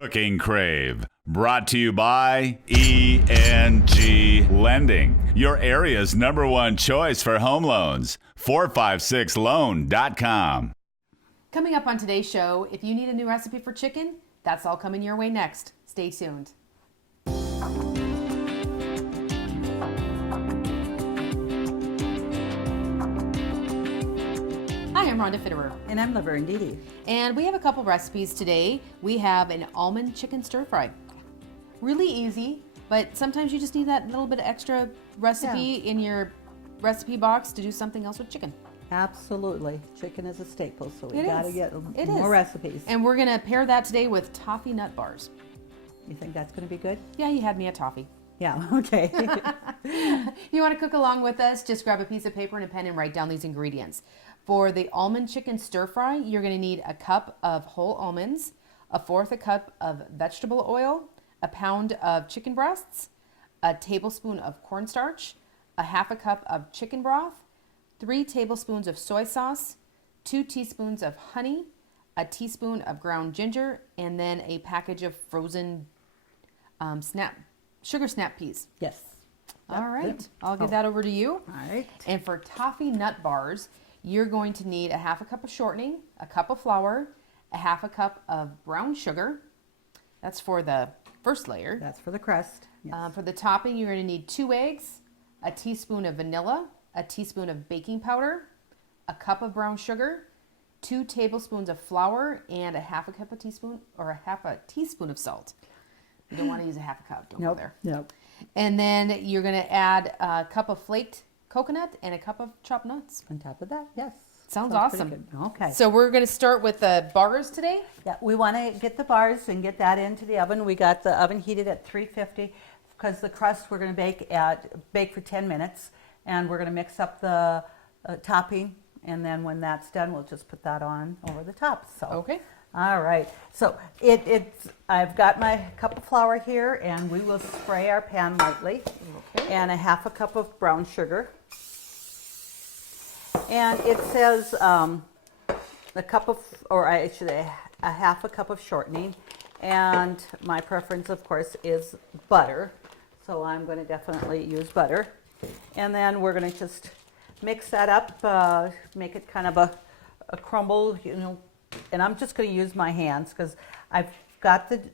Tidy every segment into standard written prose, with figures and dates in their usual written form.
Cooking Crave, brought to you by ENG Lending, your area's #1 choice for home loans. 456loan.com. Coming up on today's show, if you need a new recipe for chicken, that's all coming your way next. Stay tuned. Hi, I'm Rhonda Fitterer. And I'm Laverne. And we have a couple recipes today. We have an almond chicken stir fry. Really easy, but sometimes you just need that little bit of extra recipe in your recipe box to do something else with chicken. Absolutely. Chicken is a staple, so we It got to is. get It more is. recipes. And we're going to pair that today with toffee nut bars. You think that's going to be good? Yeah, you had me at toffee. Yeah, okay. You want to cook along with us, just grab a piece of paper and a pen and write down these ingredients. For the almond chicken stir fry, you're going to need a cup of whole almonds, 1/4 cup of vegetable oil, a pound of chicken breasts, a tablespoon of cornstarch, 1/2 cup of chicken broth, 3 tablespoons of soy sauce, 2 teaspoons of honey, a teaspoon of ground ginger, and then a package of frozen sugar snap peas. Yes. All right, I'll give that over to you. All right. And for toffee nut bars, you're going to need 1/2 cup of shortening, a cup of flour, 1/2 cup of brown sugar. That's for the first layer. That's for the crust. Yes. For the topping, you're going to need 2 eggs, a teaspoon of vanilla, a teaspoon of baking powder, a cup of brown sugar, 2 tablespoons of flour, and 1/2 cup of teaspoon or 1/2 teaspoon of salt. You don't want to use 1/2 cup. Don't go there. Nope. And then you're going to add a cup of flaked coconut and a cup of chopped nuts. On top of that, yes. Sounds pretty awesome. good. Okay. So we're going to start with the bars today. Yeah, we want to get the bars and get that into the oven. We got the oven heated at 350 because the crust we're going to bake for 10 minutes, and we're going to mix up the topping, and then when that's done, we'll just put that on over the top. So Okay. all right. So I've got my cup of flour here, and we will spray our pan lightly, Okay. and 1/2 cup of brown sugar. And it says a cup of, or I should say, 1/2 cup of shortening. And my preference, of course, is butter. So I'm going to definitely use butter. And then we're going to just mix that up, make it kind of a crumble, and I'm just going to use my hands because I've got the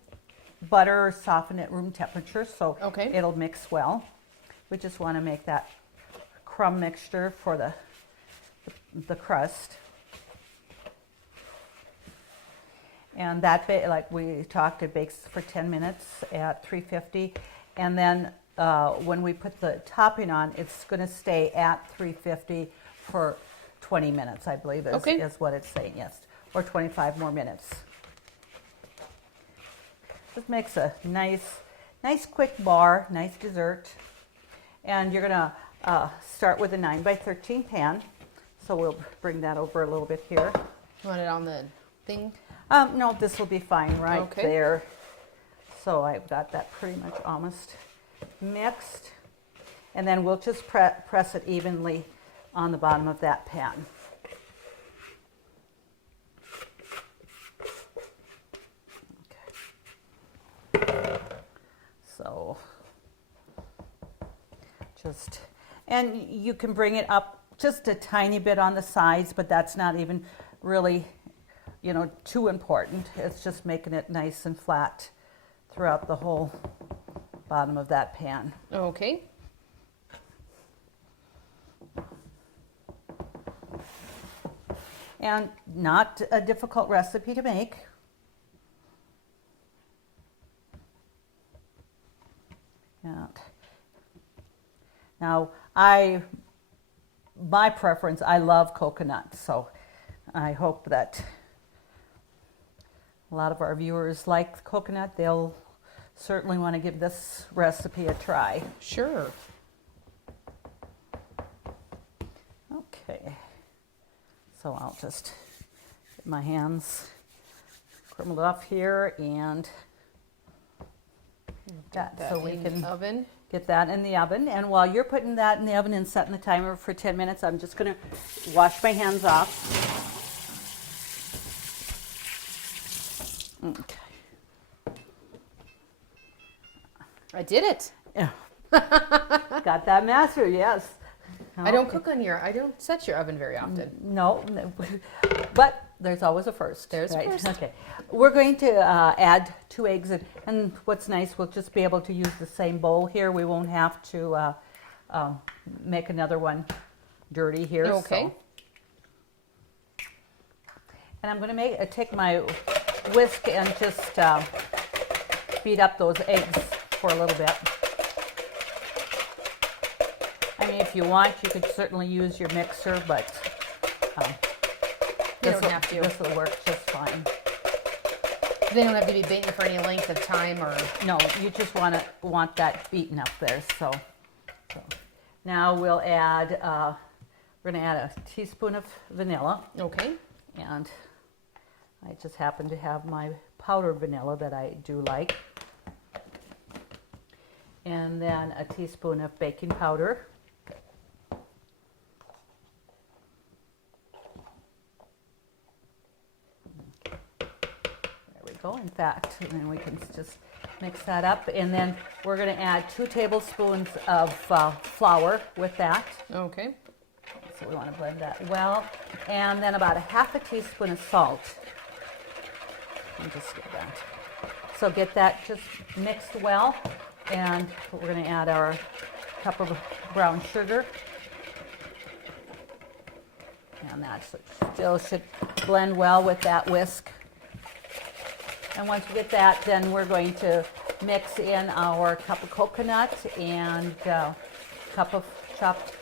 butter softened at room temperature, so Okay. it'll mix well. We just want to make that crumb mixture for the crust. And that, like we talked, it bakes for 10 minutes at 350. And then when we put the topping on, it's going to stay at 350 for 20 minutes, I believe is what it's saying, yes. Or 25 more minutes. This makes a nice quick bar, nice dessert. And you're going to start with a 9x13 pan. So we'll bring that over a little bit here. You want it on the thing? No, this will be fine right there. So I've got that pretty much almost mixed. And then we'll just press it evenly on the bottom of that pan. Okay. So and you can bring it up just a tiny bit on the sides, but that's not even really, too important. It's just making it nice and flat throughout the whole bottom of that pan. Okay. And not a difficult recipe to make. And now, my preference, I love coconut, so I hope that a lot of our viewers like coconut. They'll certainly want to give this recipe a try. Sure. Okay, so I'll just get my hands crumbled off here and that so we can oven. get that in the oven. And while you're putting that in the oven and setting the timer for 10 minutes, I'm just going to wash my hands off. Okay. I did it. Yeah. Got that mastered, yes. I don't set your oven very often. No, but there's always a first. There's a first. Okay. We're going to add 2 eggs, and what's nice, we'll just be able to use the same bowl here. We won't have to make another one dirty here. Okay. So. And I'm going to take my whisk and just beat up those eggs for a little bit. I mean, if you want, you could certainly use your mixer, but you don't have to. This will work just fine. They don't have to be beaten for any length of time, or no. You just want that beaten up there. So now we'll add. We're going to add a teaspoon of vanilla. Okay. And I just happen to have my powdered vanilla that I do like. And then a teaspoon of baking powder. In fact, and then we can just mix that up, and then we're going to add 2 tablespoons of flour with that. Okay. So we want to blend that well, and then about a half a teaspoon of salt. And just get that. So get that just mixed well, and we're going to add our cup of brown sugar, and that still should blend well with that whisk. And once we get that, then we're going to mix in our cup of coconut and cup of chopped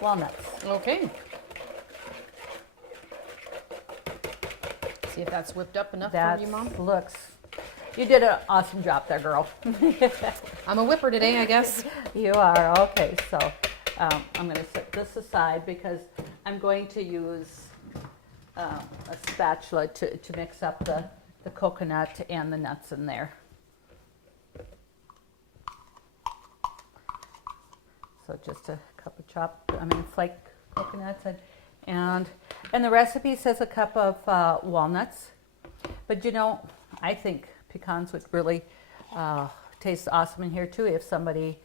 walnuts. Okay. See if that's whipped up enough for you, Mom. You did an awesome job there, girl. I'm a whipper today, I guess. You are. Okay, so I'm going to set this aside because I'm going to use a spatula to mix up the coconut and the nuts in there. So just a cup of flake coconuts, and the recipe says a cup of walnuts. But you know, I think pecans would really taste awesome in here too if somebody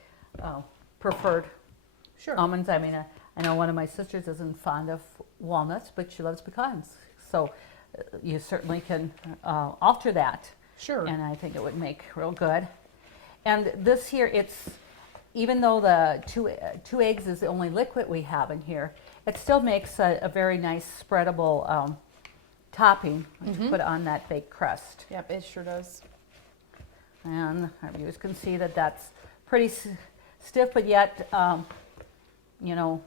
preferred almonds. I mean, I know one of my sisters isn't fond of walnuts, but she loves pecans. So you certainly can alter that. Sure. And I think it would make real good. And this here, even though the two eggs is the only liquid we have in here, it still makes a very nice spreadable topping to put on that baked crust. Yep, it sure does. And our viewers can see that that's pretty stiff, but yet, you know,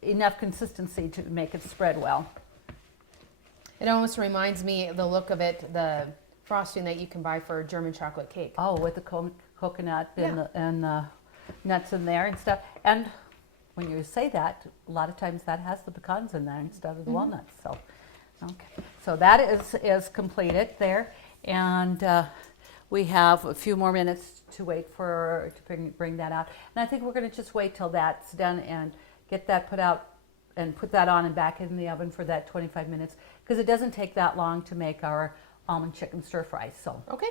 enough consistency to make it spread well. It almost reminds me the look of it, the frosting that you can buy for a German chocolate cake. Oh, with the coconut and the nuts in there and stuff. And when you say that, a lot of times that has the pecans in there instead of the walnuts. So, okay. So that is completed there, and we have a few more minutes to wait to bring that out. And I think we're going to just wait till that's done and get that put out and put that on and back in the oven for that 25 minutes, because it doesn't take that long to make our almond chicken stir fry. So okay.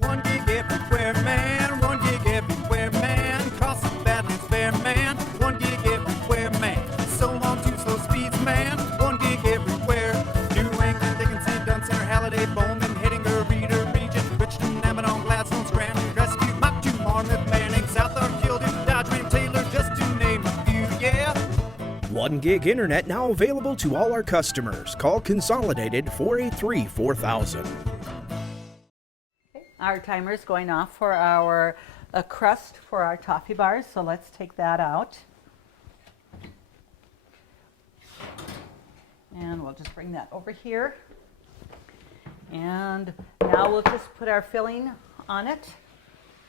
1 gig everywhere, man. 1 gig everywhere, man. Cross the Badlands fair, man. 1 gig everywhere, man. So on 2 slow speeds, man. 1 gig everywhere. New England, Dickinson, Dunn Center, Halliday, Bowman, Hittinger, Reader, Region, Richmond, Amadon, Gladstone, Scranton, Rescue, Mach 2, Monmouth, Manning, South Ark, Kildare, Dodge, Ram, Taylor, just to name a few, yeah. 1 gig internet now available to all our customers. Call Consolidated 483-4000. our timer is going off for our crust for our toffee bars, so let's take that out. And we'll just bring that over here. And now we'll just put our filling on it.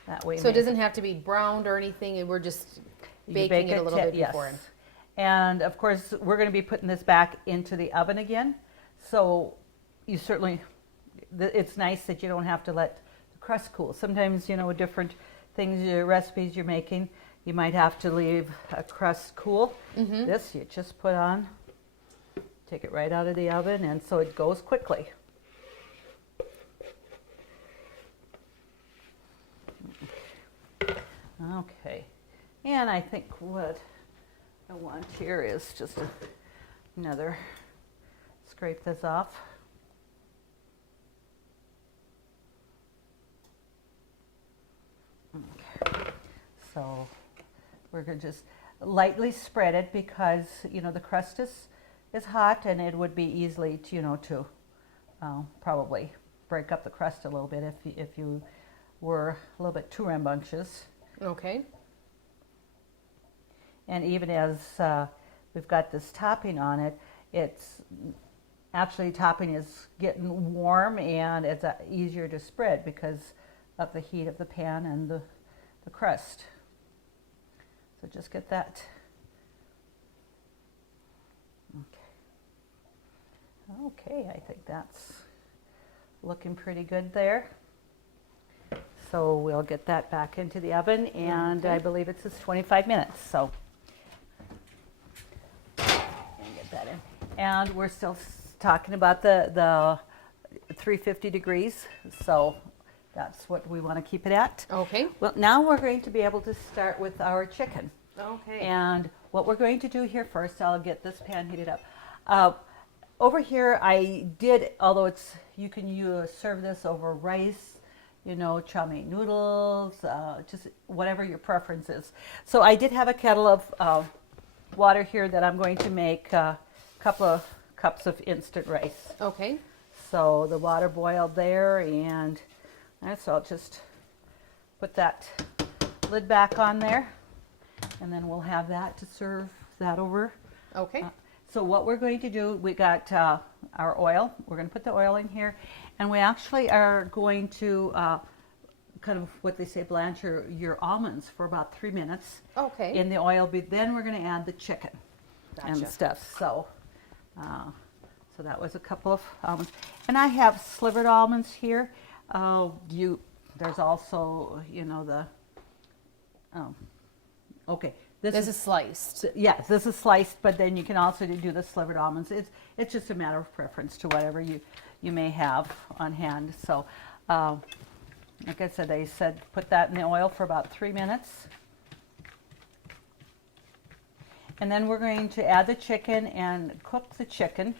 That way. So it doesn't have to be browned or anything, and we're just baking it a little bit before. Yes. And of course, we're going to be putting this back into the oven again. So you certainly, it's nice that you don't have to let the crust cool. Sometimes, you know, with different things, your recipes you're making, you might have to leave a crust cool. This you just put on, take it right out of the oven, and so it goes quickly. Okay, and I think what I want here is just another, scrape this off. Okay. So we're going to just lightly spread it because, you know, the crust is hot and it would be easily to, you know, to probably break up the crust a little bit if you were a little bit too rambunctious. Okay. And even as we've got this topping on it, it's actually topping is getting warm and it's easier to spread because of the heat of the pan and the crust. So just get that. Okay, I think that's looking pretty good there. So we'll get that back into the oven, and I believe it says 25 minutes. So get that in. And we're still talking about the 350 degrees. So that's what we want to keep it at. Okay. Well, now we're going to be able to start with our chicken. Okay. And what we're going to do here first, I'll get this pan heated up. Over here, I did, although you can serve this over rice, you know, chow mein noodles, just whatever your preference is. So I did have a kettle of water here that I'm going to make a couple of cups of instant rice. Okay. So the water boiled there, and so I'll just put that lid back on there, and then we'll have that to serve that over. Okay. So what we're going to do, we got our oil. We're going to put the oil in here, and we actually are going to kind of what they say, blanch your almonds for about 3 minutes. Okay. In the oil. Then we're going to add the chicken and Gotcha. stuff. So, so that was a couple of almonds, and I have slivered almonds here. There's also, you know, the. Okay. This is sliced. Yes, this is sliced, but then you can also do the slivered almonds. It's just a matter of preference to whatever you may have on hand. So, like I said, they said put that in the oil for about 3 minutes. And then we're going to add the chicken and cook the chicken.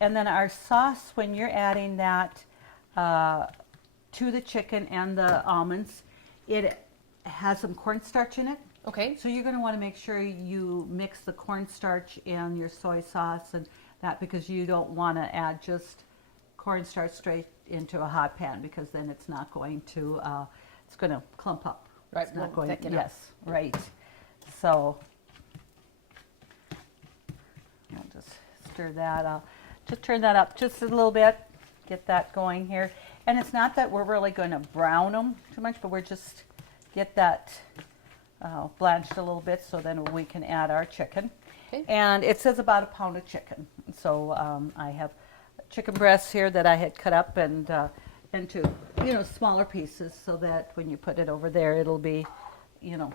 And then our sauce, when you're adding that to the chicken and the almonds, it has some cornstarch in it. Okay. So you're going to want to make sure you mix the cornstarch and your soy sauce and that, because you don't want to add just cornstarch straight into a hot pan, because then it's not going to, it's going to clump up. Right. It's not Won't going. thicken up. Yes. Right. So I'll just stir that up. Just turn that up just a little bit. Get that going here. And it's not that we're really going to brown them too much, but we're just get that blanched a little bit, so then we can add our chicken. Okay. And it says about a pound of chicken. So I have chicken breasts here that I had cut up and into, you know, smaller pieces, so that when you put it over there, it'll be, you know,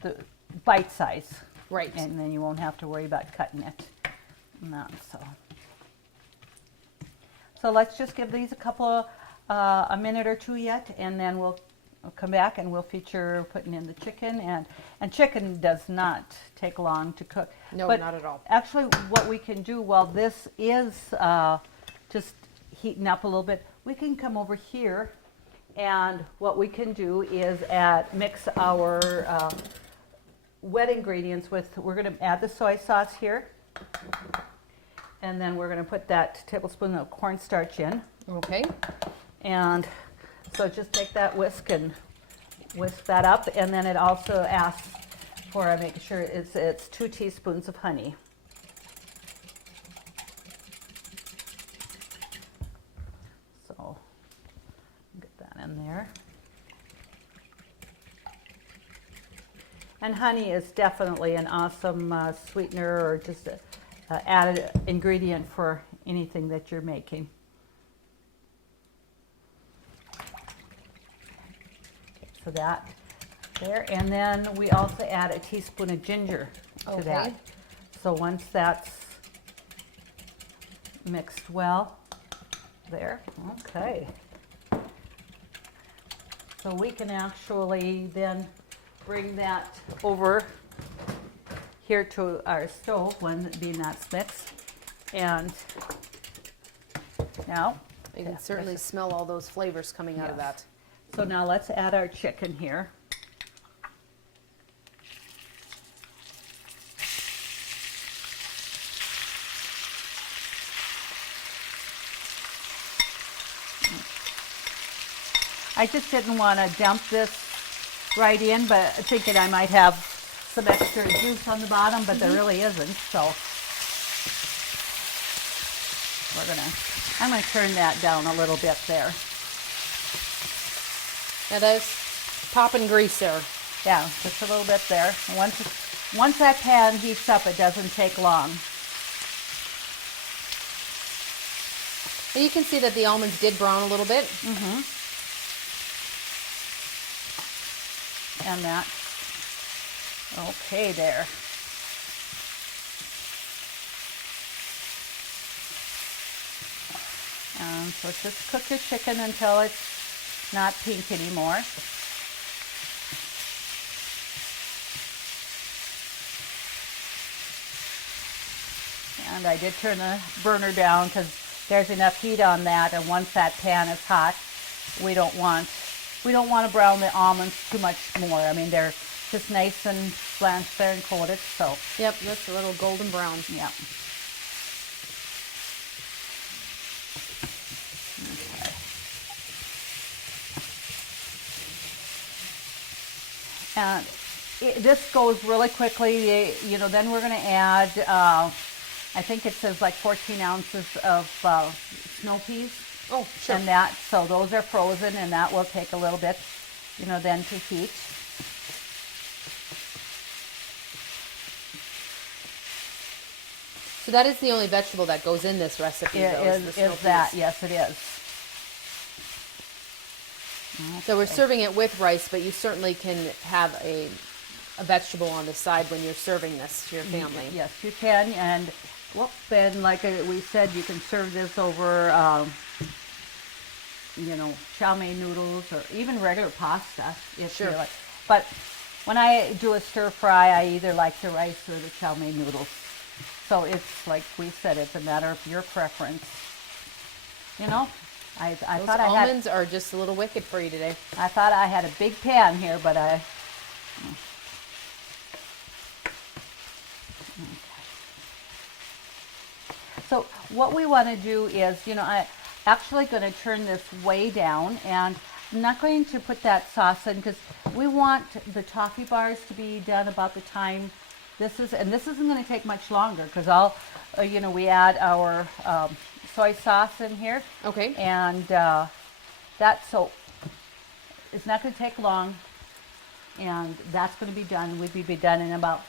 the bite size. Right. And then you won't have to worry about cutting it. No, so let's just give these a minute or two yet, and then we'll come back and we'll feature putting in the chicken, and chicken does not take long to cook. No, but not at all. Actually, what we can do while this is just heating up a little bit, we can come over here, and what we can do is mix our wet ingredients with. We're going to add the soy sauce here, and then we're going to put that tablespoon of cornstarch in. Okay. And so just take that whisk and whisk that up, and then it also asks for, making sure it's 2 teaspoons of honey. So get that in there. And honey is definitely an awesome sweetener, or just a added ingredient for anything that you're making. So that there, and then we also add a teaspoon of ginger to that. Okay. So once that's mixed well, there, okay. So we can actually then bring that over here to our stove, one being that's mixed. And now, You can certainly smell all those flavors coming out of that. so now let's add our chicken here. I just didn't want to dump this right in, but thinking I might have some extra juice on the bottom, but there really isn't, so I'm gonna turn that down a little bit there. Now that's popping grease there. Yeah, just a little bit there. And once that pan heats up, it doesn't take long. And you can see that the almonds did brown a little bit. And that, okay there. So just cook your chicken until it's not pink anymore. And I did turn the burner down because there's enough heat on that, and once that pan is hot, we don't want to brown the almonds too much more. I mean, they're just nice and blanched there and coated, so. Yep, just a little golden brown. Yeah. And this goes really quickly. You know, then we're going to add, I think it says like 14 ounces of snow peas. Oh, sure. And that, so those are frozen, and that will take a little bit, you know, then to heat. So that is the only vegetable that goes in this recipe, though, is the snow Is that? peas. Yes, it is. So we're serving it with rice, but you certainly can have a vegetable on the side when you're serving this to your family. Yes, you can, and and like we said, you can serve this over, you know, chow mein noodles or even regular pasta if Sure. you like. But when I do a stir fry, I either like the rice or the chow mein noodles. So it's like we said, it's a matter of your preference. You know, I Those thought I had. almonds are just a little wicked for you today. I thought I had a big pan here, but I. So what we want to do is, you know, I'm actually going to turn this way down, and I'm not going to put that sauce in because we want the toffee bars to be done about the time this is, and this isn't going to take much longer because I'll, you know, we add our soy sauce in here. Okay. And so it's not going to take long, and that's going to be done. We'd be done in about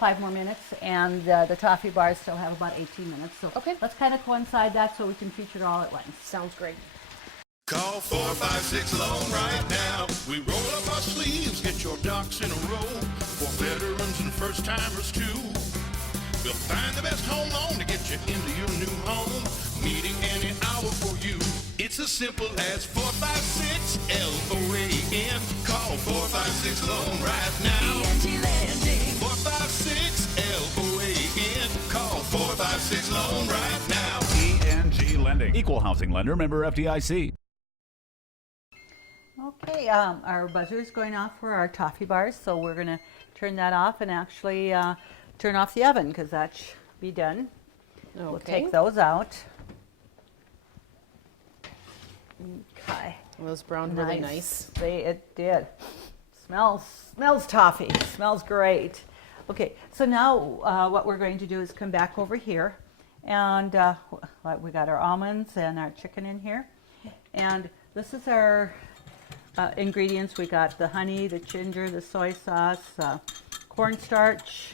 5 more minutes, and the toffee bars still have about 18 minutes. So Okay. let's kind of coincide that so we can feature it all at once. Sounds great. Call 456 Loan right now. We roll up our sleeves, get your ducks in a row. For veterans and first timers too. We'll find the best home loan to get you into your new home. Meeting any hour for you. It's as simple as 456 LOAN. Call 456 Loan right now. 456 LOAN. Call 456 Loan right now. ENG Lending. Equal housing lender. Member FDIC. Okay, our buzzer is going off for our toffee bars, so we're going to turn that off and actually turn off the oven because that should be done. We'll take those out. Okay. Those browned really nice. It did. Smells toffee. Smells great. Okay, so now what we're going to do is come back over here, and we got our almonds and our chicken in here, and this is our ingredients. We got the honey, the ginger, the soy sauce, cornstarch,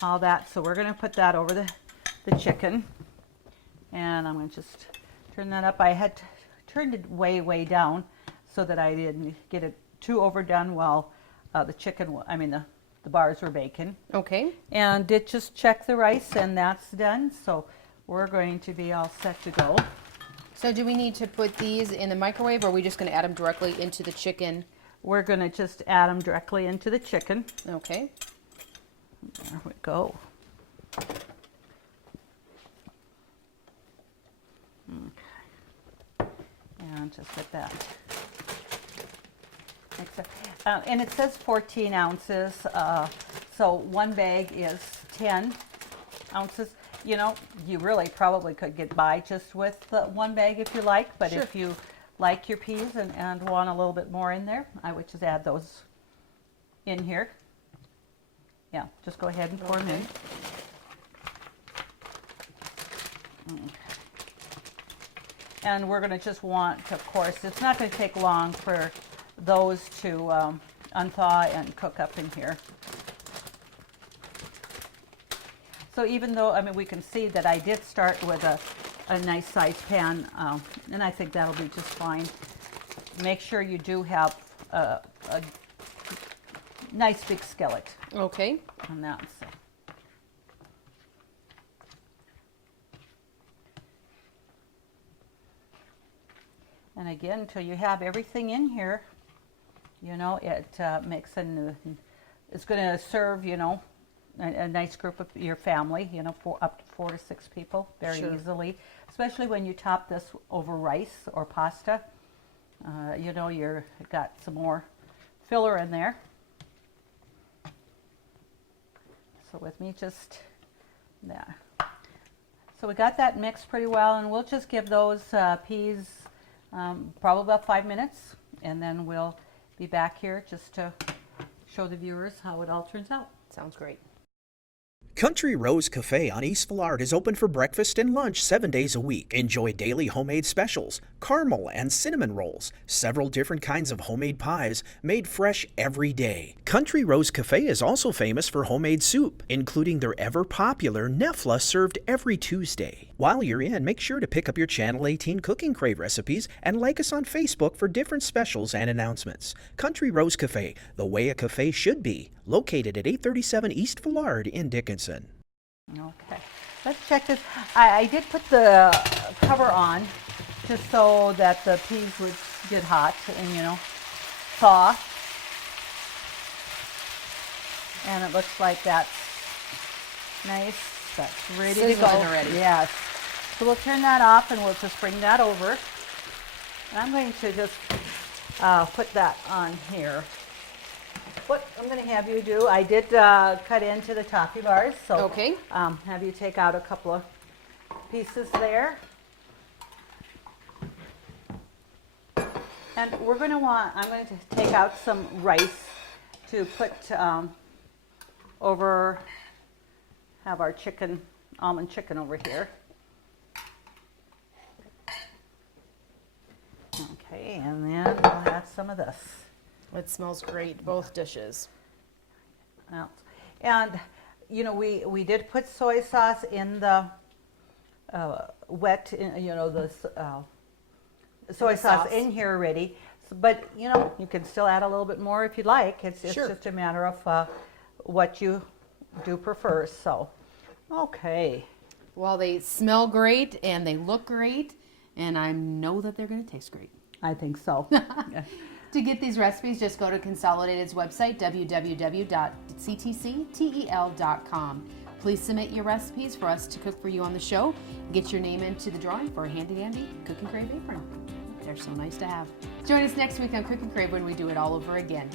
all that. So we're going to put that over the chicken, and I'm going to just turn that up. I had turned it way down so that I didn't get it too overdone while the bars were baking. Okay. And did just check the rice, and that's done. So we're going to be all set to go. So do we need to put these in the microwave, or are we just going to add them directly into the chicken we're going to just add them directly into the chicken. Okay. There we go. Okay. And just get that. And it says 14 ounces, so one bag is 10 ounces. You know, you really probably could get by just with one bag if you like, but Sure. if you like your peas and want a little bit more in there, I would just add those in here. Yeah, just go ahead and pour them in. Okay. And we're going to just want, of course, it's not going to take long for those to unthaw and cook up in here. So even though, I mean, we can see that I did start with a nice sized pan, and I think that'll be just fine. Make sure you do have a nice big skillet Okay. on that. So. And again, until you have everything in here, you know, it makes it's going to serve, you know, a nice group of your family, you know, up to 4 to 6 people very Sure. easily, especially when you top this over rice or pasta. You know, you've got some more filler in there. So with me, just there. So we got that mixed pretty well, and we'll just give those peas probably about 5 minutes, and then we'll be back here just to show the viewers how it all turns out. Sounds great. Country Rose Cafe on East Villard is open for breakfast and lunch 7 days a week. Enjoy daily homemade specials, caramel and cinnamon rolls, several different kinds of homemade pies made fresh every day. Country Rose Cafe is also famous for homemade soup, including their ever-popular Nefla served every Tuesday. While you're in, make sure to pick up your Channel 18 Cooking Crave recipes and like us on Facebook for different specials and announcements. Country Rose Cafe, the way a cafe should be, located at 837 East Villard in Dickinson. Okay, let's check this. I did put the cover on just so that the peas would get hot and, you know, thaw. And it looks like that's nice. That's ready to go. Sizzling already. Yes. So we'll turn that off and we'll just bring that over. And I'm going to just put that on here. What I'm going to have you do, I did cut into the toffee bars, so Okay. have you take out a couple of pieces there. And we're going to I'm going to take out some rice to put over, have our chicken, almond chicken over here. Okay, and then we'll have some of this. It smells great, both dishes. And you know, we did put soy sauce in the you know, the soy sauce in here already. But you know, you can still add a little bit more if you'd like. It's Sure. just a matter of what you do prefer. So, okay. Well, they smell great and they look great, and I know that they're going to taste great. I think so. To get these recipes, just go to Consolidated's website, www.ctctel.com. Please submit your recipes for us to cook for you on the show. Get your name into the drawing for a handy-dandy Cook and Crave apron. They're so nice to have. Join us next week on Cook and Crave when we do it all over again.